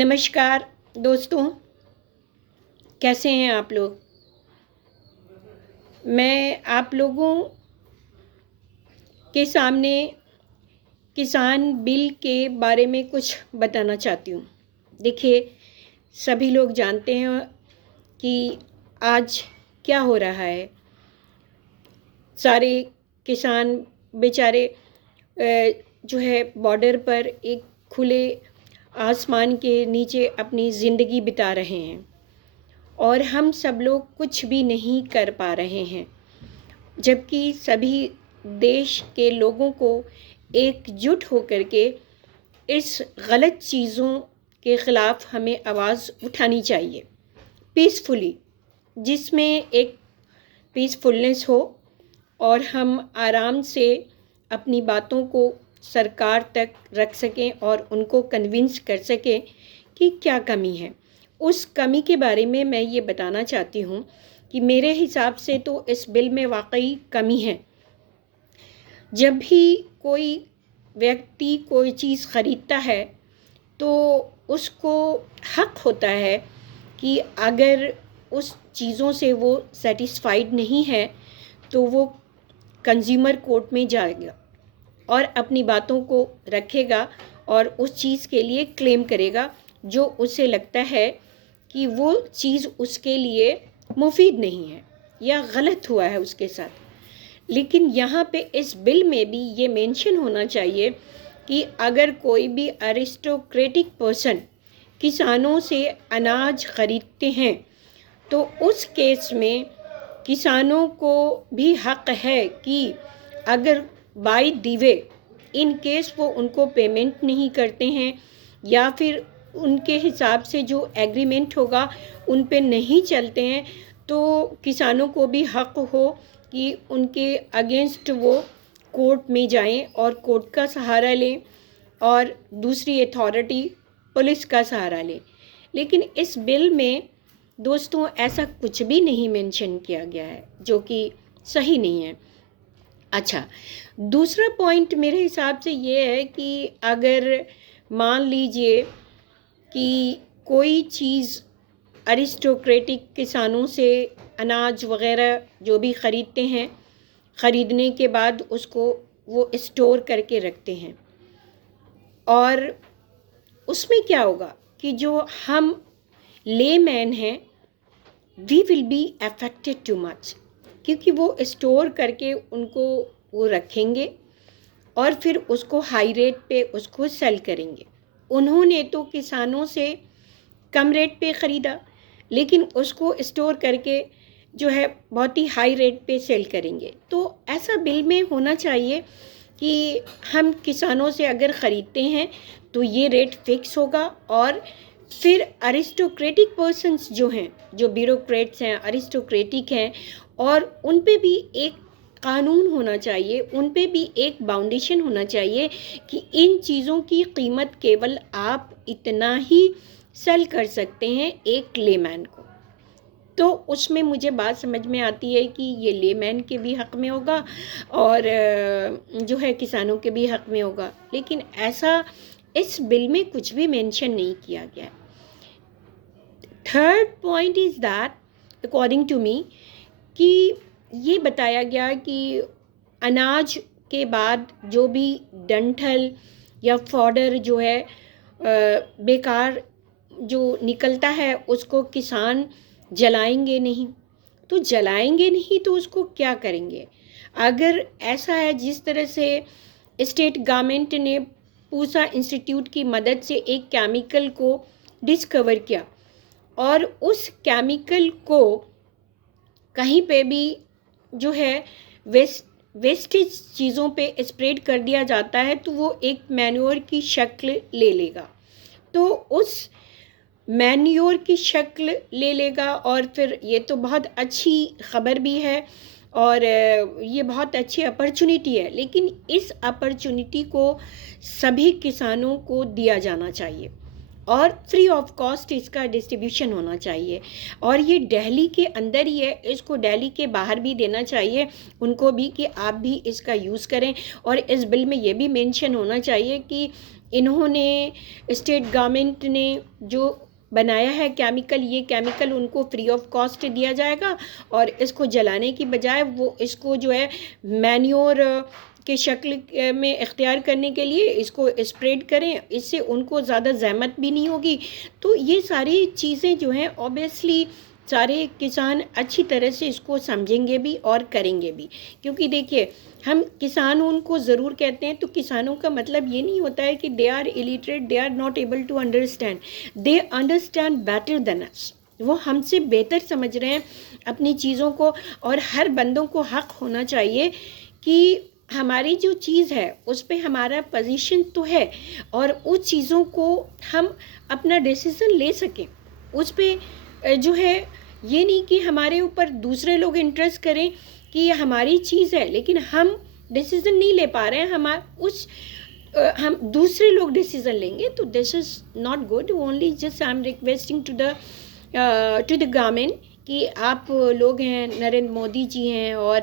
नमस्कार दोस्तों, कैसे हैं आप लोग। मैं आप लोगों के सामने किसान बिल के बारे में कुछ बताना चाहती हूँ। देखिए, सभी लोग जानते हैं कि आज क्या हो रहा है। सारे किसान बेचारे जो है बॉर्डर पर एक खुले आसमान के नीचे अपनी ज़िंदगी बिता रहे हैं और हम सब लोग कुछ भी नहीं कर पा रहे हैं, जबकि सभी देश के लोगों को एकजुट होकर के इस गलत चीज़ों के ख़िलाफ़ हमें आवाज़ उठानी चाहिए पीसफुली, जिसमें एक पीसफुलनेस हो और हम आराम से अपनी बातों को सरकार तक रख सकें और उनको कन्विंस कर सकें कि क्या कमी है। उस कमी के बारे में मैं ये बताना चाहती हूँ कि मेरे हिसाब से तो इस बिल में वाकई कमी है। जब भी कोई व्यक्ति कोई चीज़ ख़रीदता है तो उसको हक होता है कि अगर उस चीज़ों से वो सेटिस्फाइड नहीं है तो वो कंज्यूमर कोर्ट में जाएगा और अपनी बातों को रखेगा और उस चीज़ के लिए क्लेम करेगा जो उसे लगता है कि वो चीज़ उसके लिए मुफीद नहीं है या गलत हुआ है उसके साथ। लेकिन यहाँ पे इस बिल में भी ये मेंशन होना चाहिए कि अगर कोई भी अरिस्टोक्रेटिक पर्सन किसानों से अनाज ख़रीदते हैं तो उस केस में किसानों को भी हक है कि अगर by the way in case वो उनको पेमेंट नहीं करते हैं या फिर उनके हिसाब से जो एग्रीमेंट होगा उन पे नहीं चलते हैं, तो किसानों को भी हक हो कि उनके अगेंस्ट वो कोर्ट में जाएं और कोर्ट का सहारा लें और दूसरी अथॉरिटी पुलिस का सहारा लें। लेकिन इस बिल में दोस्तों ऐसा कुछ भी नहीं मेंशन किया गया है, जो कि सही नहीं है। अच्छा, दूसरा पॉइंट मेरे हिसाब से ये है कि अगर मान लीजिए कि कोई चीज़ अरिस्टोक्रेटिक किसानों से अनाज वग़ैरह जो भी ख़रीदते हैं, ख़रीदने के बाद उसको वो स्टोर करके रखते हैं और उसमें क्या होगा कि जो हम लेमैन हैं we will be affected too much, क्योंकि वो स्टोर करके उनको वो रखेंगे और फिर उसको हाई रेट पे उसको सेल करेंगे। उन्होंने तो किसानों से कम रेट पे ख़रीदा लेकिन उसको स्टोर करके जो है बहुत ही हाई रेट पे सेल करेंगे। तो ऐसा बिल में होना चाहिए कि हम किसानों से अगर ख़रीदते हैं तो ये रेट फिक्स होगा और फिर अरिस्टोक्रेटिक पर्सन्स जो हैं, जो ब्यूरोक्रेट्स हैं, अरिस्टोक्रेटिक हैं, और उन पे भी एक कानून होना चाहिए, उन पे भी एक बाउंडेशन होना चाहिए कि इन चीज़ों की कीमत केवल आप इतना ही सेल कर सकते हैं एक लेमैन को। तो उसमें मुझे बात समझ में आती है कि ये लेमैन के भी हक़ में होगा और जो है किसानों के भी हक़ में होगा, लेकिन ऐसा इस बिल में कुछ भी मेंशन नहीं किया गया है। Third point is that according to me कि ये बताया गया कि अनाज के बाद जो भी डंठल या फॉडर जो है बेकार जो निकलता है उसको किसान जलाएंगे नहीं। तो जलाएंगे नहीं तो उसको क्या करेंगे? अगर ऐसा है जिस तरह से स्टेट गवर्नमेंट ने पूसा इंस्टीट्यूट की मदद से एक केमिकल को डिस्कवर किया और उस केमिकल को कहीं पे भी जो है वेस्टेज चीज़ों पे स्प्रेड कर दिया जाता है तो वो एक मैन्योर की शक्ल ले लेगा। तो उस मैन्योर की शक्ल ले लेगा और फिर ये तो बहुत अच्छी ख़बर भी है और ये बहुत अच्छी अपॉर्चुनिटी है, लेकिन इस अपॉर्चुनिटी को सभी किसानों को दिया जाना चाहिए और फ्री ऑफ कॉस्ट इसका डिस्ट्रीब्यूशन होना चाहिए। और ये दिल्ली के अंदर ही है, इसको दिल्ली के बाहर भी देना चाहिए उनको भी कि आप भी इसका यूज़ करें। और इस बिल में ये भी मेंशन होना चाहिए कि इन्होंने स्टेट गवर्नमेंट ने जो बनाया है केमिकल, ये केमिकल उनको फ्री ऑफ कॉस्ट दिया जाएगा और इसको जलाने की बजाय वो इसको जो है मैन्योर के शक्ल में इख्तियार करने के लिए इसको स्प्रेड करें, इससे उनको ज़्यादा ज़हमत भी नहीं होगी। तो ये सारी चीज़ें जो हैं ऑब्वियसली सारे किसान अच्छी तरह से इसको समझेंगे भी और करेंगे भी, क्योंकि देखिए हम किसान उनको ज़रूर कहते हैं, तो किसानों का मतलब ये नहीं होता है कि they are illiterate, they are not able to understand, they understand better than us. वो हमसे बेहतर समझ रहे हैं अपनी चीज़ों को, और हर बंदों को हक़ होना चाहिए कि हमारी जो चीज़ है उस पे हमारा पोजीशन तो है और उस चीज़ों को हम अपना डिसीज़न ले सकें उस पे जो है। ये नहीं कि हमारे ऊपर दूसरे लोग इंटरेस्ट करें कि ये हमारी चीज़ है लेकिन हम डिसीज़न नहीं ले पा रहे हैं, हम दूसरे लोग डिसीज़न लेंगे, तो this is not good. Only just I am requesting to the government कि आप लोग हैं, नरेंद्र मोदी जी हैं और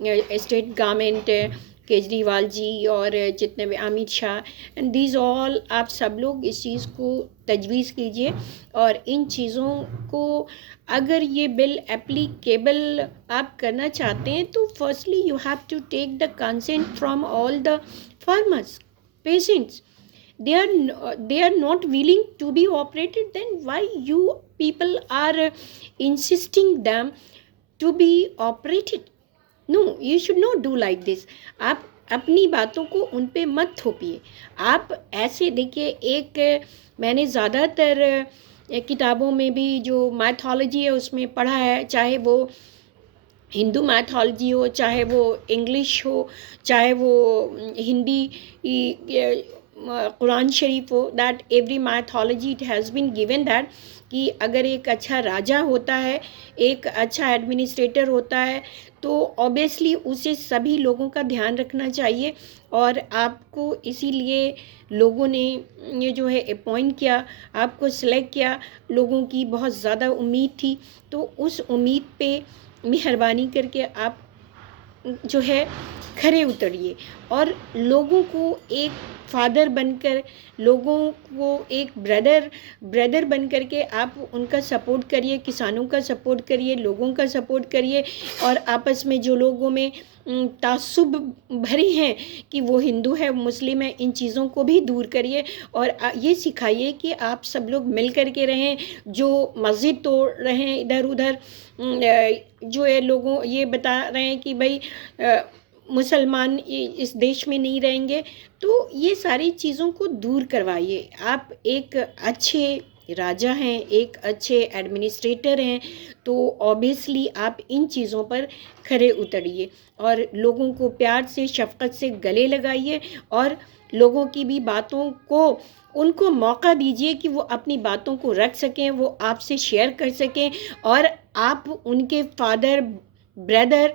स्टेट गवर्नमेंट केजरीवाल जी और जितने भी Amit Shah and these all, आप सब लोग इस चीज़ को तजवीज़ कीजिए और इन चीज़ों को अगर ये बिल एप्लीकेबल आप करना चाहते हैं तो firstly you have to take the consent from all the farmers, patients. They are not willing to be operated, then why you people are insisting them to be operated? No, you should not do like this. आप अपनी बातों को उन पे मत थोपिए। आप ऐसे देखिए, एक मैंने ज़्यादातर किताबों में भी जो मैथोलॉजी है उसमें पढ़ा है, चाहे वो हिंदू मैथोलॉजी हो, चाहे वो इंग्लिश हो, चाहे वो हिंदी कुरान शरीफ हो, that every mythology it has been given that कि अगर एक अच्छा राजा होता है, एक अच्छा एडमिनिस्ट्रेटर होता है, तो ऑब्वियसली उसे सभी लोगों का ध्यान रखना चाहिए। और आपको इसीलिए लोगों ने ये जो है अपॉइंट किया, आपको सेलेक्ट किया, लोगों की बहुत ज़्यादा उम्मीद थी, तो उस उम्मीद पे मेहरबानी करके आप जो है खरे उतरिए और लोगों को एक फादर बनकर, लोगों को एक ब्रदर बन कर के आप उनका सपोर्ट करिए, किसानों का सपोर्ट करिए, लोगों का सपोर्ट करिए। और आपस में जो लोगों में तासुब भरे हैं कि वो हिंदू है, मुस्लिम है, इन चीज़ों को भी दूर करिए और ये सिखाइए कि आप सब लोग मिल कर के रहें। जो मस्जिद तोड़ रहे हैं इधर उधर, जो है लोगों ये बता रहे हैं कि भाई मुसलमान इस देश में नहीं रहेंगे, तो ये सारी चीज़ों को दूर करवाइए। आप एक अच्छे राजा हैं, एक अच्छे एडमिनिस्ट्रेटर हैं, तो ऑब्वियसली आप इन चीज़ों पर खरे उतरिए और लोगों को प्यार से, शफ़क़त से गले लगाइए और लोगों की भी बातों को उनको मौका दीजिए कि वो अपनी बातों को रख सकें, वो आपसे शेयर कर सकें और आप उनके फादर ब्रदर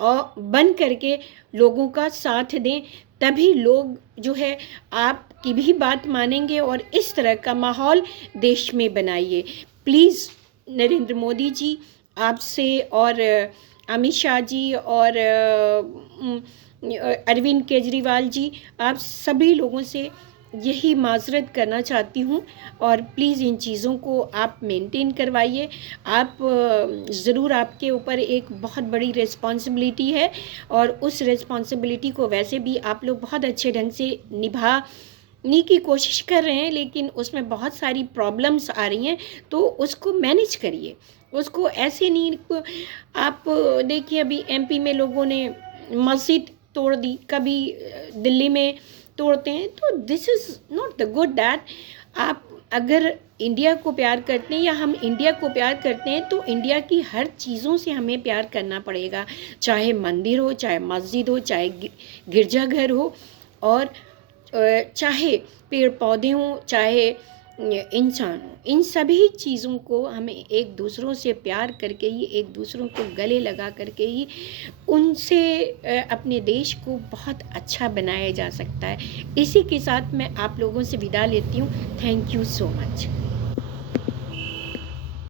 और बन करके लोगों का साथ दें। तभी लोग जो है आपकी भी बात मानेंगे और इस तरह का माहौल देश में बनाइए। प्लीज़ नरेंद्र मोदी जी आपसे और अमित शाह जी और अरविंद केजरीवाल जी, आप सभी लोगों से यही माजरत करना चाहती हूँ और प्लीज़ इन चीज़ों को आप मेंटेन करवाइए। आप ज़रूर, आपके ऊपर एक बहुत बड़ी रिस्पॉन्सिबिलिटी है और उस रिस्पॉन्सिबिलिटी को वैसे भी आप लोग बहुत अच्छे ढंग से निभाने की कोशिश कर रहे हैं, लेकिन उसमें बहुत सारी प्रॉब्लम्स आ रही हैं, तो उसको मैनेज करिए। उसको ऐसे नहीं, आप देखिए अभी एमपी में लोगों ने मस्जिद तोड़ दी, कभी दिल्ली में तोड़ते हैं, तो this is not the good that. आप अगर इंडिया को प्यार करते हैं या हम इंडिया को प्यार करते हैं, तो इंडिया की हर चीज़ों से हमें प्यार करना पड़ेगा, चाहे मंदिर हो, चाहे मस्जिद हो, चाहे गिरजाघर हो, और चाहे पेड़ पौधे हों, चाहे इंसान हो। इन सभी चीज़ों को हमें एक दूसरों से प्यार करके ही, एक दूसरों को गले लगा करके ही उनसे अपने देश को बहुत अच्छा बनाया जा सकता है। इसी के साथ मैं आप लोगों से विदा लेती हूँ। Thank you so much.